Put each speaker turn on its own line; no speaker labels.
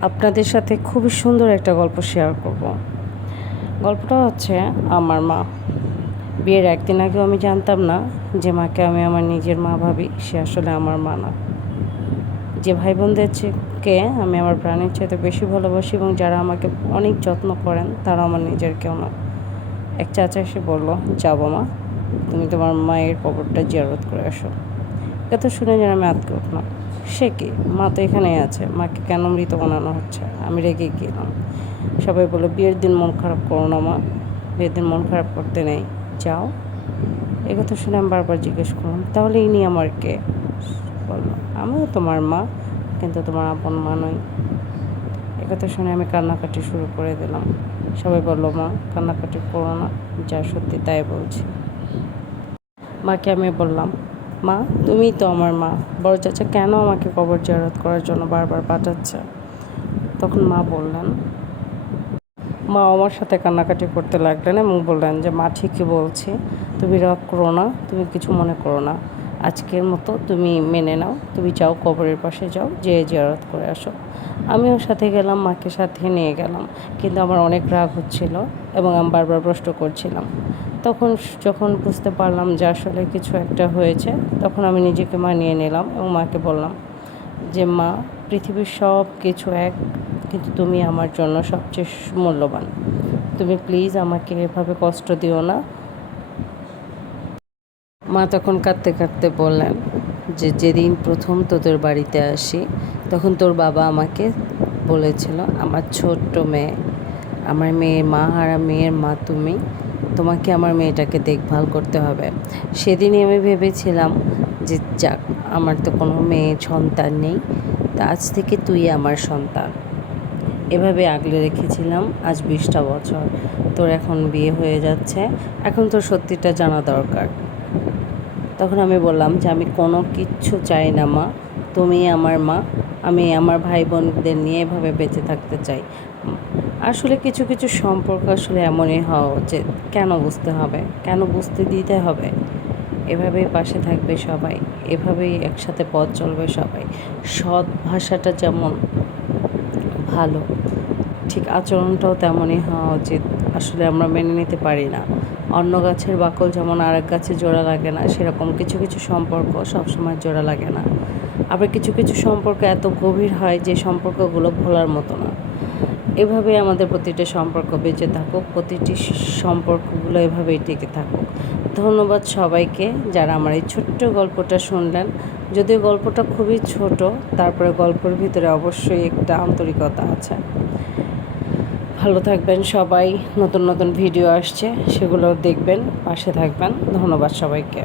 আপনাদের সাথে খুবই সুন্দর একটা গল্প শেয়ার করব। গল্পটা হচ্ছে আমার মা। বিয়ের একদিন আগেও আমি জানতাম না যে মাকে আমি আমার নিজের মা ভাবি, সে আসলে আমার মা না। যে ভাই বোনদের থেকে আমি আমার প্রাণের চাইতে বেশি ভালোবাসি এবং যারা আমাকে অনেক যত্ন করেন, তারা আমার নিজের কেউ না। এক চাচা এসে বলল, যাব মা, তুমি তোমার মায়ের কবরটা জিয়ারত করে আসো। এটা শুনে যেন আমি আটকে উঠলাম। সে কি? মা তো এখানেই আছে। মাকে কেন মৃত বানানো হচ্ছে? আমি রেগে গেলাম। সবাই বলে, বিয়ের দিন মন খারাপ করো না মা। বিয়ের দিন মন খারাপ করতে নেই। যাও। কথা শুনে আমি বারবার জিজ্ঞেস করলাম, তাহলে ইনি আমার কে? বলল, আমিও তোমার মা, কিন্তু তোমার আপন মা নই। কথা শুনে আমি কান্নাকাটি শুরু করে দিলাম। সবাই বলল, মা, কান্নাকাটি করো না। যা সত্যি তাই বলছি। মাকে আমি বললাম মা, তুমি তো আমার মা। বড় চাচা কেন আমাকে কবর জিয়ারত করার জন্য বারবার পাঠাচ্ছে? তখন মা বললেন, মা আমার সাথে কান্নাকাটি করতে লাগলেন এবং বললেন যে, মা, ঠিকই বলছি। তুমি রাগ করো না, তুমি কিছু মনে করো না। আজকের মতো তুমি মেনে নাও, তুমি যাও, কবরের পাশে যাও যে জিয়ারত করে আসো। আমিও সাথে গেলাম, মাকে সাথে নিয়ে গেলাম। কিন্তু আমার অনেক রাগ হচ্ছিল এবং আমি বারবার প্রশ্ন করছিলাম তখন যখন বুঝতে পারলাম যে আসলে কিছু একটা হয়েছে, তখন আমি নিজেকে মানিয়ে নিলাম এবং মাকে বললাম যে, মা, পৃথিবীর সব কিছু এক, কিন্তু তুমি আমার জন্য সবচেয়ে মূল্যবান। তুমি প্লিজ আমাকে এভাবে কষ্ট দিও না। মা তখন কাঁদতে কাঁদতে বললেন যে, যেদিন প্রথম তোদের বাড়িতে আসি, তখন তোর বাবা আমাকে বলেছিল, আমার ছোট্ট মেয়ে, আমার মেয়ের মা আর মেয়ের মা তুমি তোমাকে আমার মেয়েটাকে দেখভাল করতে হবে। সেদিনই আমি ভেবেছিলাম যে, যাক, আমার তো কোনো মেয়ে সন্তান নেই, তা আজ থেকে তুই আমার সন্তান। এভাবে আগলে রেখেছিলাম আজ বিশটা বছর। তোর এখন বিয়ে হয়ে যাচ্ছে, এখন তোর সত্যিটা জানা দরকার। তখন আমি বললাম যে, আমি কোনো কিচ্ছু চাই না, মা। তুমি আমার মা। আমি আমার ভাই বোনদের নিয়ে এভাবে বেঁচে থাকতে চাই। আসলে কিছু কিছু সম্পর্ক আসলে এমনই হওয়া উচিত কেন বুঝতে হবে, কেন বুঝতে দিতে হবে? এভাবেই পাশে থাকবে সবাই, এভাবেই একসাথে পথ চলবে সবাই। সৎ ভাষাটা যেমন ভালো, ঠিক আচরণটাও তেমনই হওয়া উচিত, আসলে আমরা মেনে নিতে পারি না। অন্য গাছের বাকল যেমন আরেক গাছে জোড়া লাগে না, সেরকম কিছু কিছু সম্পর্ক সবসময় জোড়া লাগে না। আবার কিছু কিছু সম্পর্ক এত গভীর হয় যে সম্পর্কগুলো ভোলার মতো না। এভাবে আমাদের প্রতিটা সম্পর্ক বেঁচে থাকুক, প্রতিটি সম্পর্কগুলো এভাবেই টিকে থাকুক। ধন্যবাদ সবাইকে যারা আমার এই ছোট্ট গল্পটা শুনলেন। যদিও গল্পটা খুবই ছোট, তারপরে গল্পের ভিতরে অবশ্যই একটা আন্তরিকতা আছে। ভালো থাকবেন সবাই, নতুন নতুন ভিডিও আসছে, সেগুলো দেখবেন, পাশে থাকবেন। ধন্যবাদ সবাইকে।